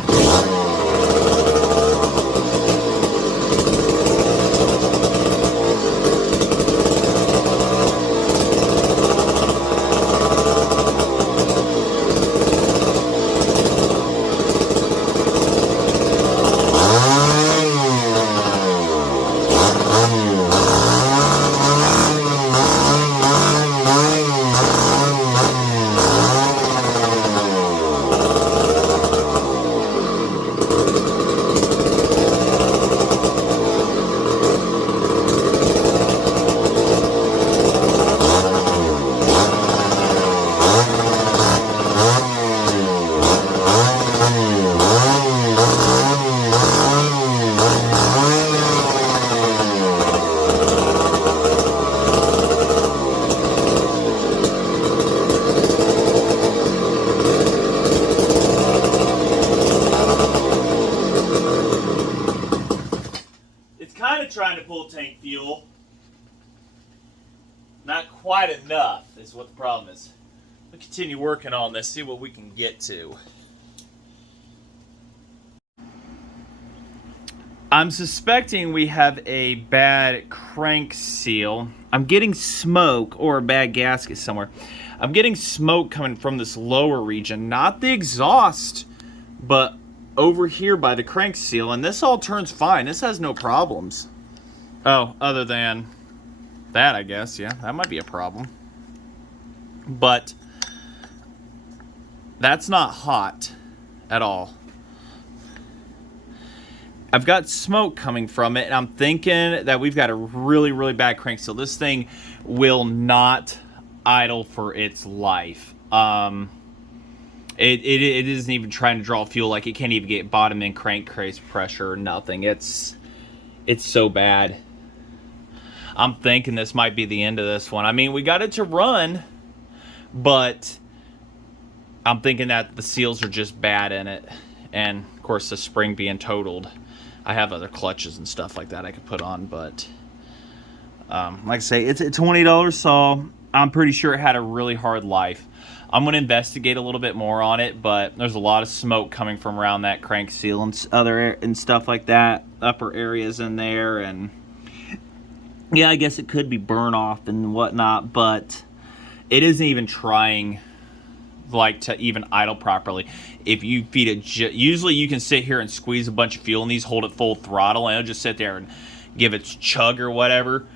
trying to pull tank fuel. Not quite enough is what the problem is. We'll continue working on this, see what we can get to. I'm suspecting we have a bad crank seal. I'm getting smoke, or a bad gasket somewhere. I'm getting smoke coming from this lower region, not the exhaust, but over here by the crank seal, and this all turns fine. This has no problems. Oh, other than that, I guess. Yeah, that might be a problem. But that's not hot at all. I've got smoke coming from it, and I'm thinking that we've got a really, really bad crank seal. This thing will not idle for its life. It isn't even trying to draw fuel. Like, it can't even get bottom end crank case pressure or nothing. It's so bad. I'm thinking this might be the end of this one. I mean, we got it to run, but I'm thinking that the seals are just bad in it. And, of course, the spring being totaled. I have other clutches and stuff like that I could put on, but like I say, it's a $20 saw. I'm pretty sure it had a really hard life. I'm going to investigate a little bit more on it, but there's a lot of smoke coming from around that crank seal and and stuff like that, upper areas in there, and yeah, I guess it could be burn off and whatnot, but it isn't even trying like to even idle properly. If you feed it, usually you can sit here and squeeze a bunch of fuel in these, hold it full throttle, and it'll just sit there and give it chug or whatever.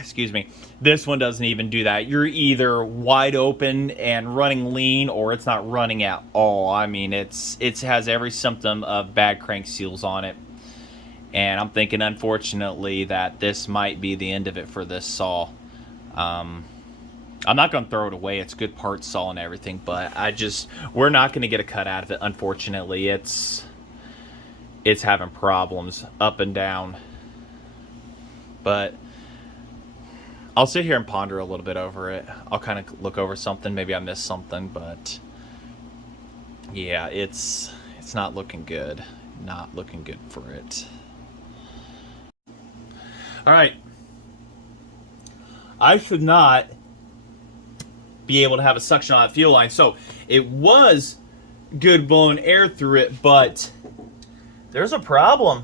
Excuse me. This one doesn't even do that. You're either wide open and running lean, or it's not running at all. I mean, it has every symptom of bad crank seals on it. And I'm thinking, unfortunately, that this might be the end of it for this saw. I'm not going to throw it away. It's good parts saw and everything, but we're not going to get a cut out of it, unfortunately. It's having problems up and down. But I'll sit here and ponder a little bit over it. I'll kind of look over something. Maybe I missed something, but yeah, it's not looking good. Not looking good for it. All right. I should not be able to have a suction on that fuel line. So it was good blowing air through it, but there's a problem.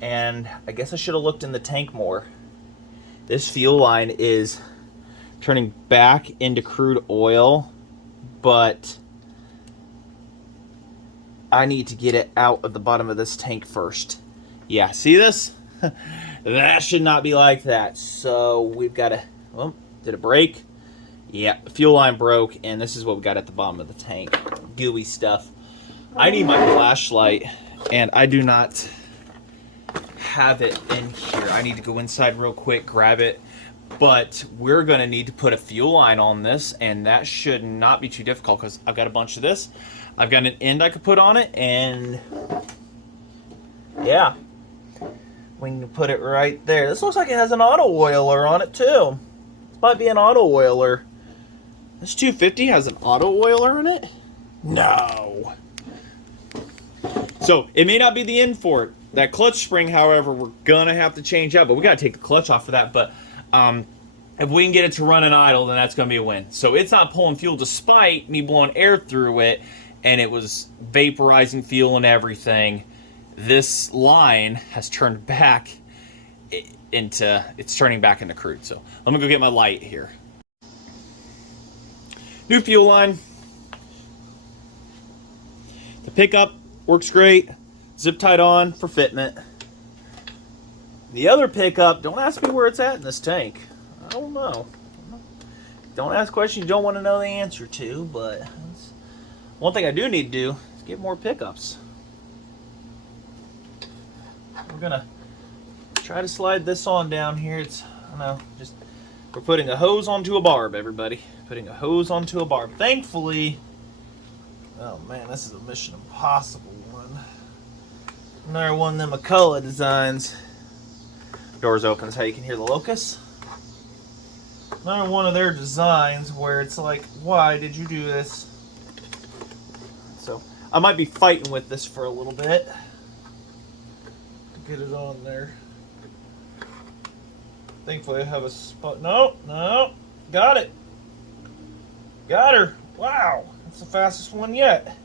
And I guess I should have looked in the tank more. This fuel line is turning back into crude oil, but I need to get it out of the bottom of this tank first. Yeah, see this? That should not be like that. So we've got to, well, did it break? Yeah, the fuel line broke, and this is what we got at the bottom of the tank. Gooey stuff. I need my flashlight, and I do not have it in here. I need to go inside real quick, grab it. But we're going to need to put a fuel line on this, and that should not be too difficult because I've got a bunch of this. I've got an end I could put on it, and yeah, we can put it right there. This looks like it has an auto oiler on it too. This might be an auto oiler. This 250 has an auto oiler in it? No. So it may not be the end for it. That clutch spring, however, we're gonna have to change out, but we gotta take the clutch off for that. But if we can get it to run and idle, then that's gonna be a win. So it's not pulling fuel despite me blowing air through it, and it was vaporizing fuel and everything. This line has turned back into, it's turning back into crude. So let me go get my light here. New fuel line. The pickup works great. Zip tied on for fitment. The other pickup, don't ask me where it's at in this tank. I don't know. Don't ask questions you don't want to know the answer to, but one thing I do need to do is get more pickups. We're gonna try to slide this on down here. It's, I know, just, we're putting a hose onto a barb, everybody. Putting a hose onto a barb. Thankfully, oh man, this is a Mission Impossible one. Another one of them McCulloch designs. Doors open so you can hear the locusts. Another one of their designs where it's like, why did you do this? So I might be fighting with this for a little bit to get it on there. Thankfully I have a spot. No, no. Got it. Got her. Wow. That's the fastest one yet.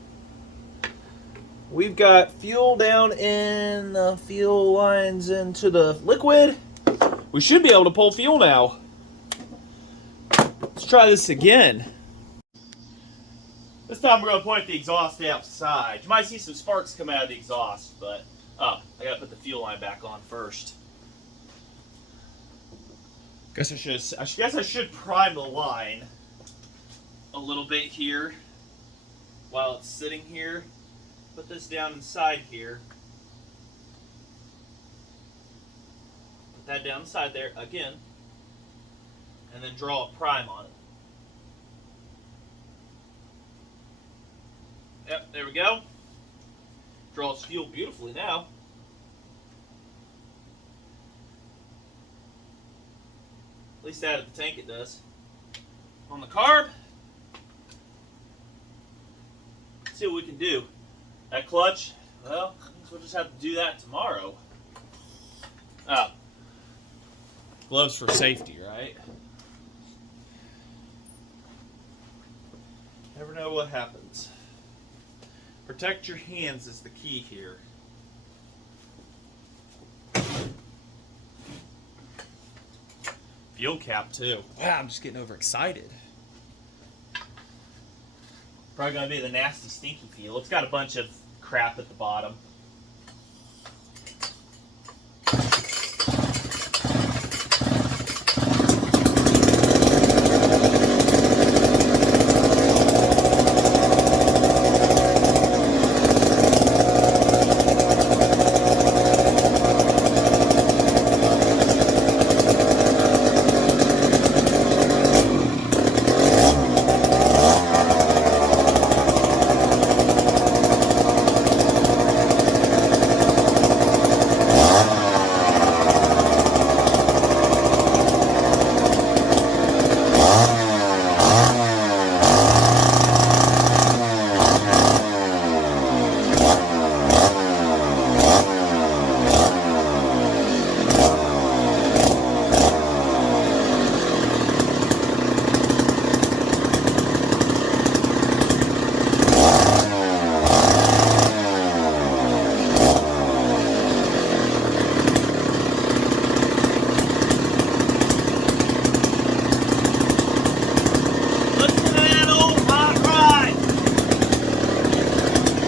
We've got fuel down in the fuel lines into the liquid. We should be able to pull fuel now. Let's try this again. This time we're going to point the exhaust outside. You might see some sparks come out of the exhaust, but I got to put the fuel line back on first. I guess I should prime the line a little bit here while it's sitting here. Put this down inside here. Put that down inside there again, and then draw a prime on it. Yep, there we go. Draws fuel beautifully now. At least out of the tank it does. On the carb, let's see what we can do. That clutch, well, we'll just have to do that tomorrow. Gloves for safety, right? Never know what happens. Protect your hands is the key here. Fuel cap too. Wow, I'm just getting overexcited. Probably gonna be the nasty, stinky fuel. It's got a bunch of crap at the bottom.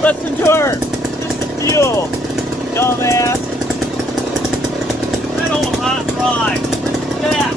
Listen to her. Just the fuel. Dumbass. That old hot rod. Look at that.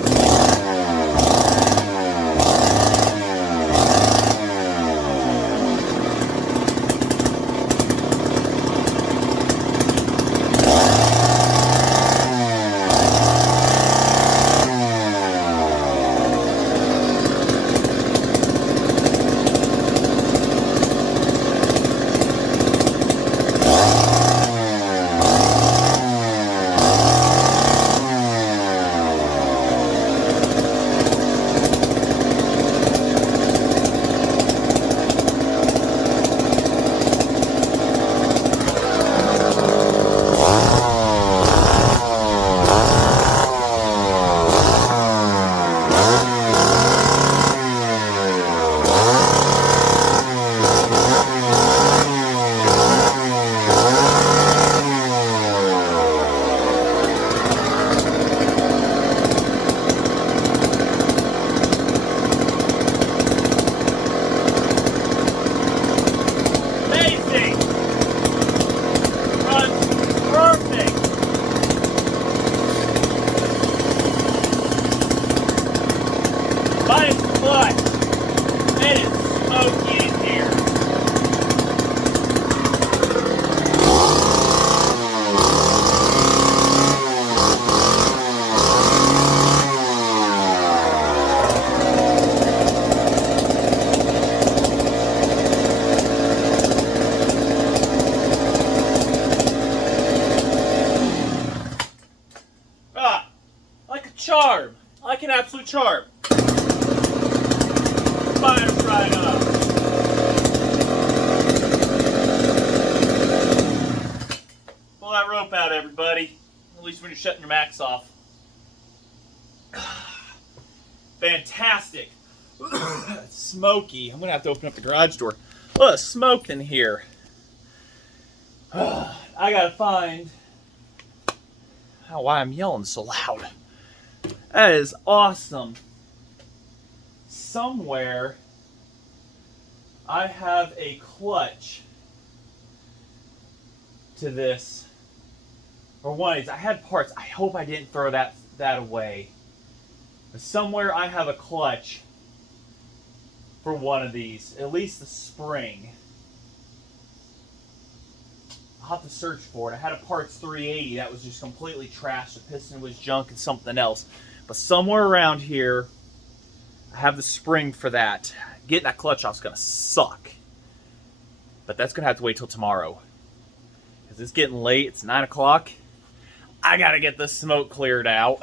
Charm. Like an absolute charm. Fires right up. Pull that rope out, everybody. At least when you're shutting your max off. Fantastic. Smoky. I'm gonna have to open up the garage door. Look, smoke in here. I gotta find why I'm yelling so loud. That is awesome. Somewhere I have a clutch to this. Or one is I had parts. I hope I didn't throw that away. But somewhere I have a clutch for one of these. At least the spring. I'll have to search for it. I had a parts 380 that was just completely trashed. The piston was junk and something else. But somewhere around here, I have the spring for that. Getting that clutch off is going to suck. But that's going to have to wait till tomorrow. Because it's getting late. It's 9 o'clock. I got to get the smoke cleared out.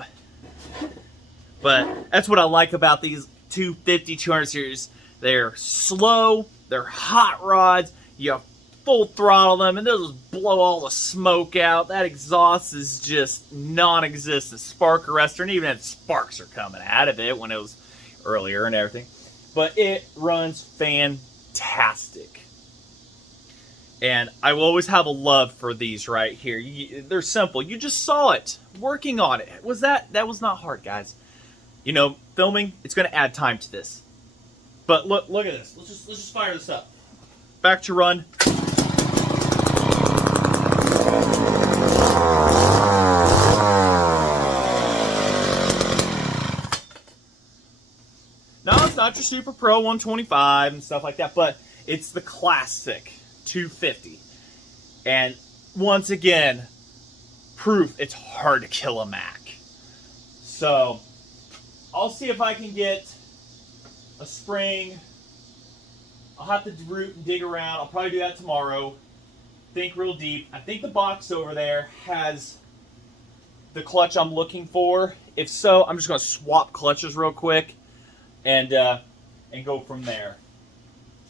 But that's what I like about these 250, 200 series. They're slow. They're hot rods. You full throttle them and they'll just blow all the smoke out. That exhaust is just non-existent. Spark arrestor, and even if sparks are coming out of it when it was earlier and everything. But it runs fantastic. And I will always have a love for these right here. They're simple. You just saw it. Working on it. That was not hard, guys. You know, filming, it's going to add time to this. But look at this. Let's just fire this up. Back to run. No, it's not your Super Pro 125 and stuff like that, but it's the classic 250. And once again, proof it's hard to kill a Mac. So, I'll see if I can get a spring. I'll have to root and dig around. I'll probably do that tomorrow. Think real deep. I think the box over there has the clutch I'm looking for. If so, I'm just going to swap clutches real quick and go from there.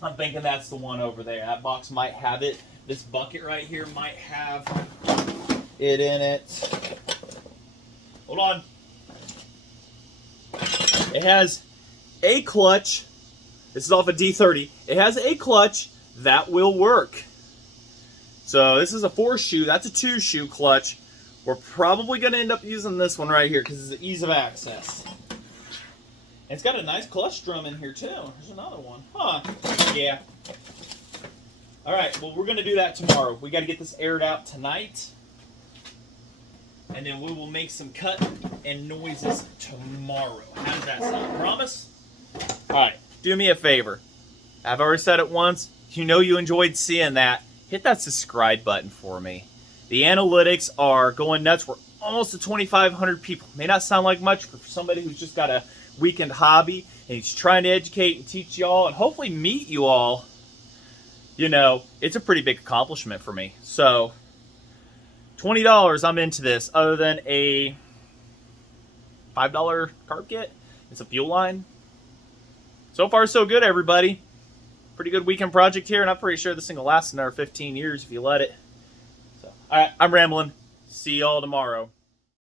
I'm thinking that's the one over there. That box might have it. This bucket right here might have it in it. Hold on. It has a clutch. This is off a D30. It has a clutch that will work. So this is a 4-shoe. That's a 2-shoe clutch. We're probably going to end up using this one right here because it's the ease of access. And it's got a nice clutch drum in here too. There's another one. Huh. Yeah. Alright, well we're going to do that tomorrow. We got to get this aired out tonight. And then we will make some cut and noises tomorrow. How does that sound? Promise? Alright, do me a favor. I've already said it once. You know you enjoyed seeing that. Hit that subscribe button for me. The analytics are going nuts. We're almost to 2,500 people. May not sound like much for somebody who's just got a weekend hobby and he's trying to educate and teach y'all and hopefully meet you all. You know, it's a pretty big accomplishment for me. So, $20, I'm into this. Other than a $5 carb kit, it's a fuel line. So far, so good, everybody. Pretty good weekend project here, and I'm pretty sure this thing will last another 15 years if you let it. So, all right, I'm rambling. See y'all tomorrow.